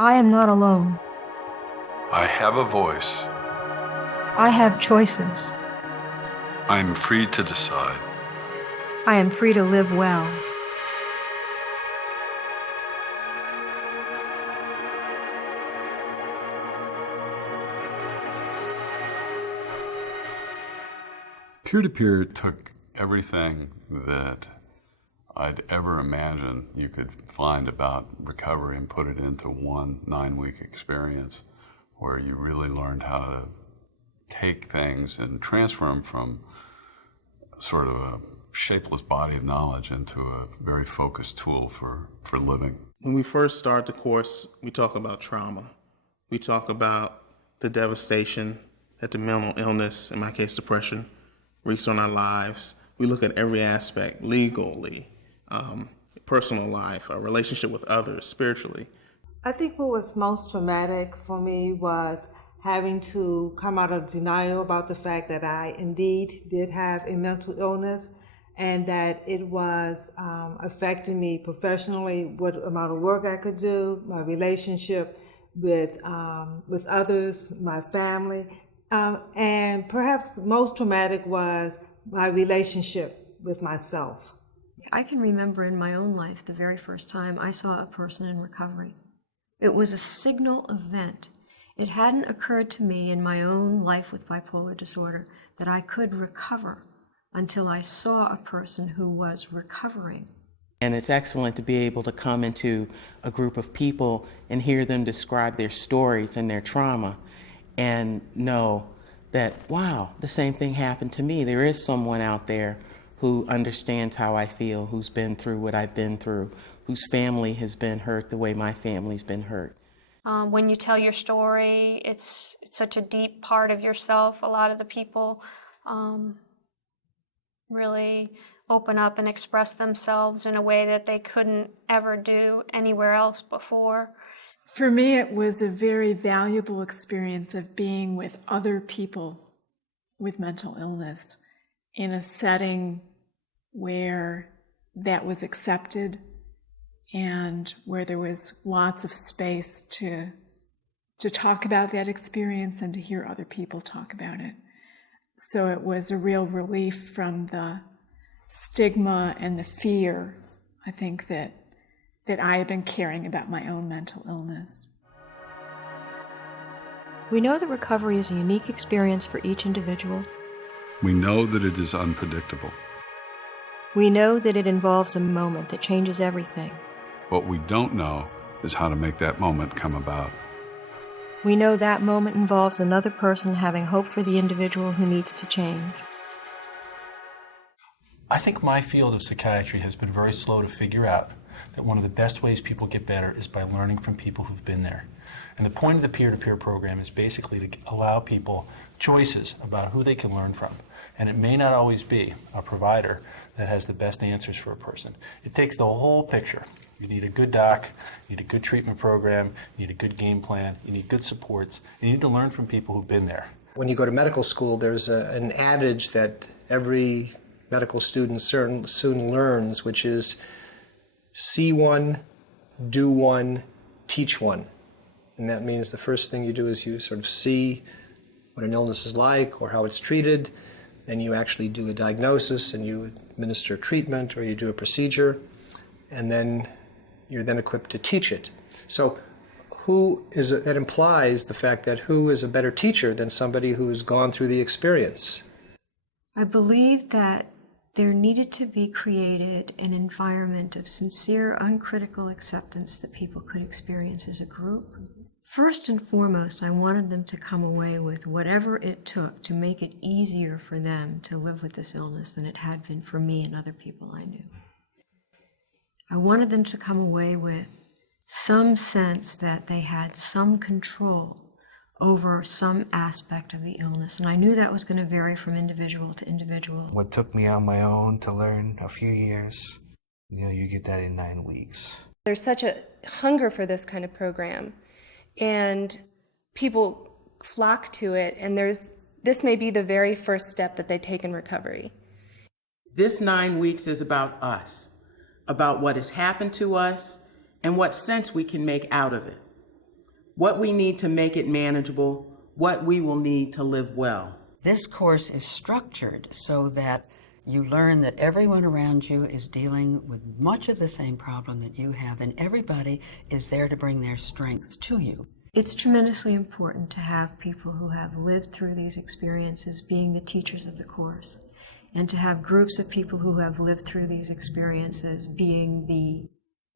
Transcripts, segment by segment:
I am not alone. I have a voice. I have choices. I am free to decide. I am free to live well. Peer-to-peer took everything that I'd ever imagined you could find about recovery and put it into one 9-week experience where you really learned how to take things and transfer them from sort of a shapeless body of knowledge into a very focused tool for living. When we first start the course, we talk about trauma. We talk about the devastation that the mental illness, in my case depression, wreaks on our lives. We look at every aspect, legally, personal life, our relationship with others, spiritually. I think what was most traumatic for me was having to come out of denial about the fact that I indeed did have a mental illness and that it was affecting me professionally, what amount of work I could do, my relationship with others, my family, and perhaps most traumatic was my relationship with myself. I can remember in my own life the very first time I saw a person in recovery. It was a signal event. It hadn't occurred to me in my own life with bipolar disorder that I could recover until I saw a person who was recovering. And it's excellent to be able to come into a group of people and hear them describe their stories and their trauma and know that, wow, the same thing happened to me. There is someone out there who understands how I feel, who's been through what I've been through, whose family has been hurt the way my family's been hurt. When you tell your story, it's such a deep part of yourself. A lot of the people really open up and express themselves in a way that they couldn't ever do anywhere else before. For me, it was a very valuable experience of being with other people with mental illness in a setting where that was accepted and where there was lots of space to talk about that experience and to hear other people talk about it. So it was a real relief from the stigma and the fear, I think, that I had been carrying about my own mental illness. We know that recovery is a unique experience for each individual. We know that it is unpredictable. We know that it involves a moment that changes everything. What we don't know is how to make that moment come about. We know that moment involves another person having hope for the individual who needs to change. I think my field of psychiatry has been very slow to figure out that one of the best ways people get better is by learning from people who've been there. And the point of the peer-to-peer program is basically to allow people choices about who they can learn from. And it may not always be a provider that has the best answers for a person. It takes the whole picture. You need a good doc, you need a good treatment program, you need a good game plan, you need good supports, and you need to learn from people who've been there. When you go to medical school, there's an adage that every medical student soon learns, which is see one, do one, teach one. And that means the first thing you do is you sort of see what an illness is like or how it's treated, then you actually do a diagnosis and you administer treatment or you do a procedure, and then you're then equipped to teach it. So that implies the fact that who is a better teacher than somebody who's gone through the experience? I believe that there needed to be created an environment of sincere, uncritical acceptance that people could experience as a group. First and foremost, I wanted them to come away with whatever it took to make it easier for them to live with this illness than it had been for me and other people I knew. I wanted them to come away with some sense that they had some control over some aspect of the illness. And I knew that was going to vary from individual to individual. What took me on my own to learn a few years, you get that in 9 weeks. There's such a hunger for this kind of program, and people flock to it, and this may be the very first step that they take in recovery. This 9 weeks is about us, about what has happened to us and what sense we can make out of it. what we need to make it manageable, what we will need to live well. This course is structured so that you learn that everyone around you is dealing with much of the same problem that you have, and everybody is there to bring their strengths to you. It's tremendously important to have people who have lived through these experiences being the teachers of the course, and to have groups of people who have lived through these experiences being the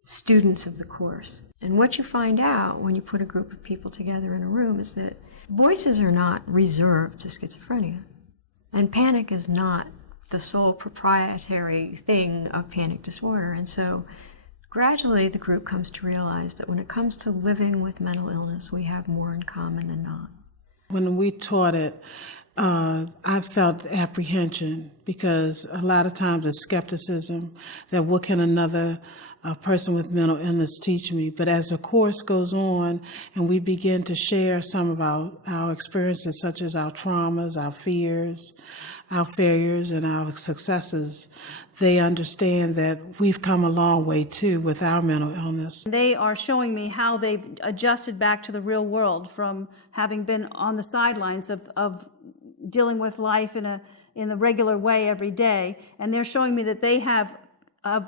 students of the course. And what you find out when you put a group of people together in a room is that voices are not reserved to schizophrenia, and panic is not the sole proprietary thing of panic disorder. And so gradually the group comes to realize that when it comes to living with mental illness, we have more in common than not. When we taught it, I felt apprehension because a lot of times it's skepticism that what can another person with mental illness teach me. But as the course goes on and we begin to share some of our experiences, such as our traumas, our fears, our failures, and our successes, they understand that we've come a long way too with our mental illness. They are showing me how they've adjusted back to the real world from having been on the sidelines of dealing with life in the regular way every day. And they're showing me that they have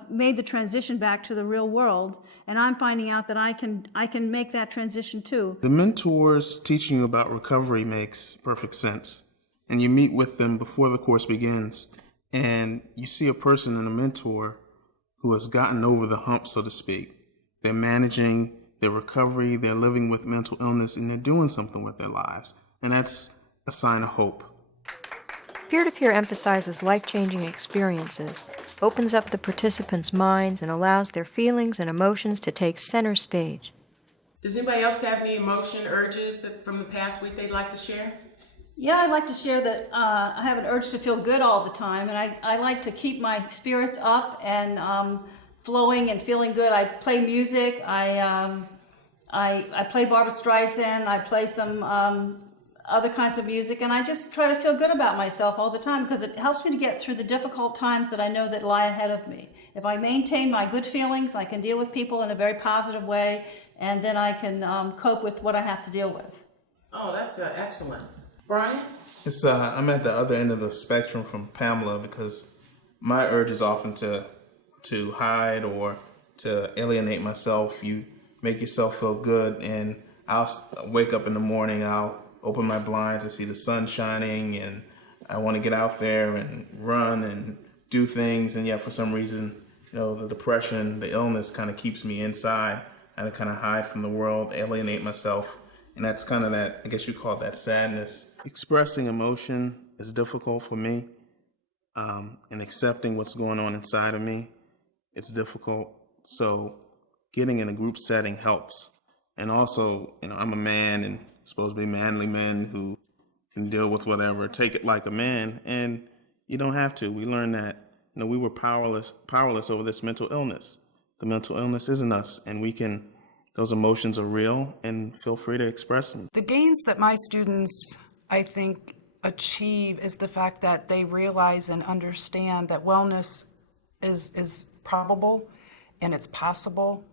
made the transition back to the real world, and I'm finding out that I can make that transition too. The mentors teaching you about recovery makes perfect sense. And you meet with them before the course begins, and you see a person and a mentor who has gotten over the hump, so to speak. They're managing their recovery, they're living with mental illness, and they're doing something with their lives. And that's a sign of hope. Peer-to-peer emphasizes life-changing experiences, opens up the participants' minds, and allows their feelings and emotions to take center stage. Does anybody else have any emotion urges from the past week they'd like to share? Yeah, I'd like to share that I have an urge to feel good all the time, and I like to keep my spirits up and flowing and feeling good. I play music. I play Barbra Streisand. I play some other kinds of music, and I just try to feel good about myself all the time because it helps me to get through the difficult times that I know that lie ahead of me. If I maintain my good feelings, I can deal with people in a very positive way, and then I can cope with what I have to deal with. Oh, that's excellent. Brian? I'm at the other end of the spectrum from Pamela because my urge is often to hide or to alienate myself. You make yourself feel good, and I'll wake up in the morning, I'll open my blinds and see the sun shining, and I want to get out there and run and do things, and yet for some reason, the depression, the illness kind of keeps me inside, and I kind of hide from the world, alienate myself. And that's kind of that, I guess you call it that sadness. Expressing emotion is difficult for me, and accepting what's going on inside of me, it's difficult. So getting in a group setting helps. And also, I'm a man and supposed to be manly men who can deal with whatever, take it like a man, and you don't have to. We learned that, we were powerless over this mental illness. The mental illness isn't us, and those emotions are real, and feel free to express them. The gains that my students, I think, achieve is the fact that they realize and understand that wellness is probable and it's possible.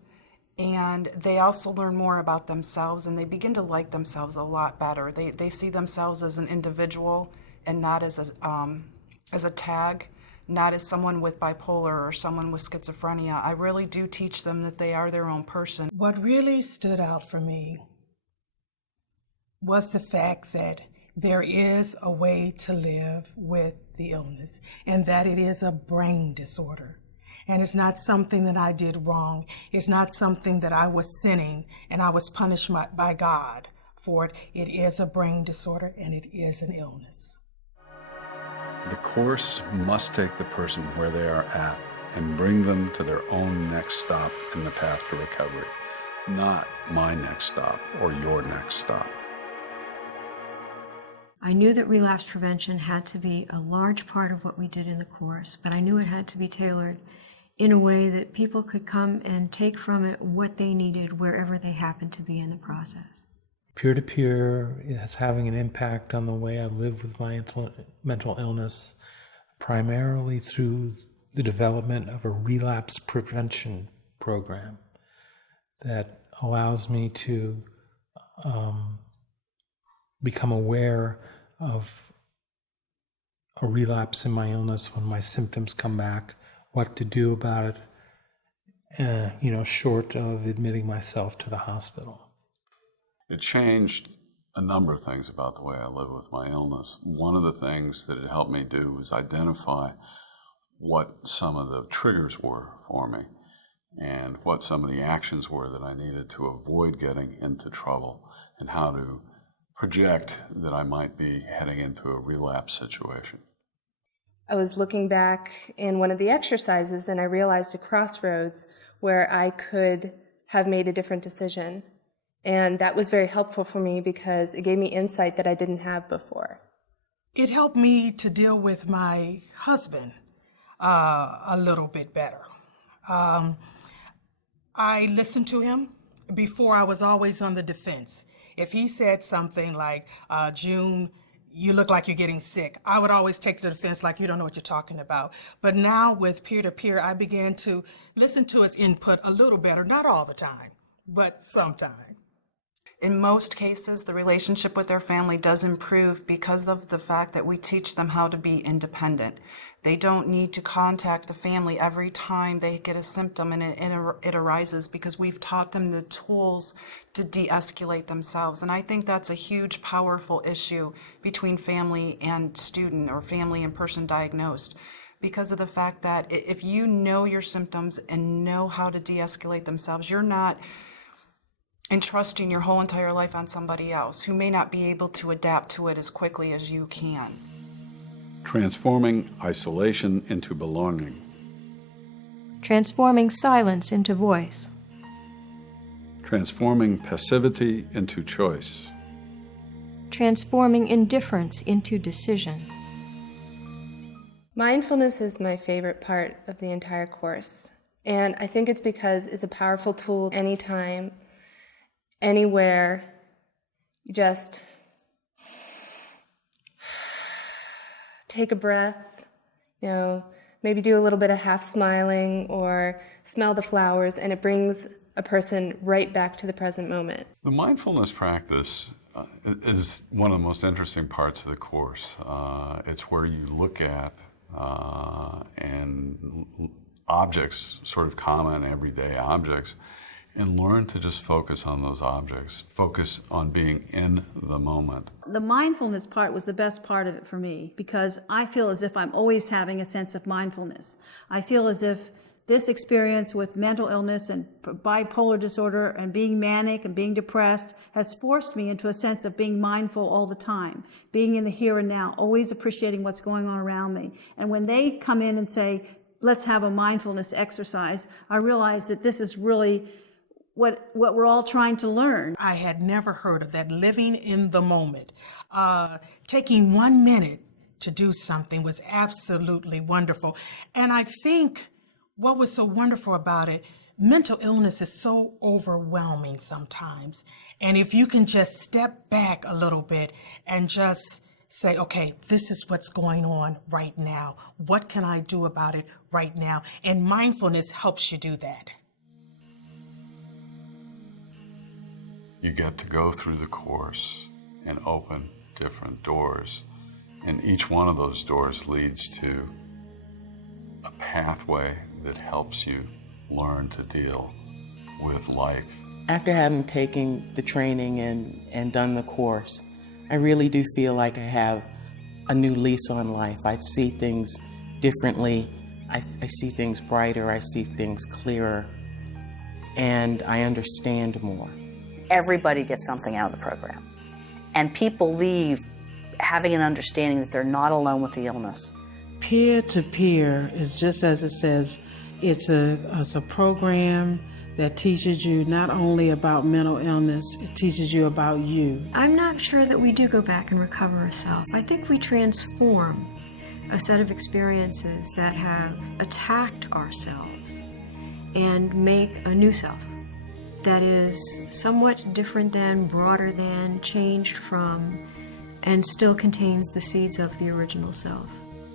And they also learn more about themselves, and they begin to like themselves a lot better. They see themselves as an individual and not as a tag, not as someone with bipolar or someone with schizophrenia. I really do teach them that they are their own person. What really stood out for me was the fact that there is a way to live with the illness, and that it is a brain disorder. And it's not something that I did wrong. It's not something that I was sinning and I was punished by God for it. It is a brain disorder, and it is an illness. The course must take the person where they are at and bring them to their own next stop in the path to recovery, not my next stop or your next stop. I knew that relapse prevention had to be a large part of what we did in the course, but I knew it had to be tailored in a way that people could come and take from it what they needed wherever they happened to be in the process. Peer-to-peer is having an impact on the way I live with my mental illness, primarily through the development of a relapse prevention program that allows me to become aware of a relapse in my illness when my symptoms come back, what to do about it, short of admitting myself to the hospital. It changed a number of things about the way I live with my illness. One of the things that it helped me do was identify what some of the triggers were for me and what some of the actions were that I needed to avoid getting into trouble, and how to project that I might be heading into a relapse situation. I was looking back in one of the exercises and I realized a crossroads where I could have made a different decision. And that was very helpful for me because it gave me insight that I didn't have before. It helped me to deal with my husband a little bit better. I listened to him. Before, I was always on the defense. If he said something like, June, you look like you're getting sick, I would always take the defense like, you don't know what you're talking about. But now with peer-to-peer, I began to listen to his input a little better, not all the time, but sometimes. In most cases, the relationship with their family does improve because of the fact that we teach them how to be independent. They don't need to contact the family every time they get a symptom and it arises, because we've taught them the tools to de-escalate themselves. And I think that's a huge, powerful issue between family and student, or family and person diagnosed, because of the fact that if you know your symptoms and know how to de-escalate themselves, you're not entrusting your whole entire life on somebody else who may not be able to adapt to it as quickly as you can. Transforming isolation into belonging. Transforming silence into voice. Transforming passivity into choice. Transforming indifference into decision. Mindfulness is my favorite part of the entire course. And I think it's because it's a powerful tool anytime, anywhere. You just take a breath, maybe do a little bit of half smiling or smell the flowers, and it brings a person right back to the present moment. The mindfulness practice is one of the most interesting parts of the course. It's where you look at and objects, sort of common everyday objects, and learn to just focus on those objects, focus on being in the moment. The mindfulness part was the best part of it for me, because I feel as if I'm always having a sense of mindfulness. I feel as if this experience with mental illness and bipolar disorder and being manic and being depressed has forced me into a sense of being mindful all the time, being in the here and now, always appreciating what's going on around me. And when they come in and say, let's have a mindfulness exercise, I realize that this is really what we're all trying to learn. I had never heard of that, living in the moment. Taking 1 minute to do something was absolutely wonderful. And I think what was so wonderful about it, mental illness is so overwhelming sometimes. And if you can just step back a little bit and just say, okay, this is what's going on right now. What can I do about it right now? And mindfulness helps you do that. You get to go through the course and open different doors. And each one of those doors leads to a pathway that helps you learn to deal with life. After having taken the training and done the course, I really do feel like I have a new lease on life. I see things differently. I see things brighter. I see things clearer. And I understand more. Everybody gets something out of the program. And people leave having an understanding that they're not alone with the illness. Peer-to-peer is just as it says, it's a program that teaches you not only about mental illness, it teaches you about you. I'm not sure that we do go back and recover ourselves. I think we transform a set of experiences that have attacked ourselves and make a new self that is somewhat different than, broader than, changed from, and still contains the seeds of the original self.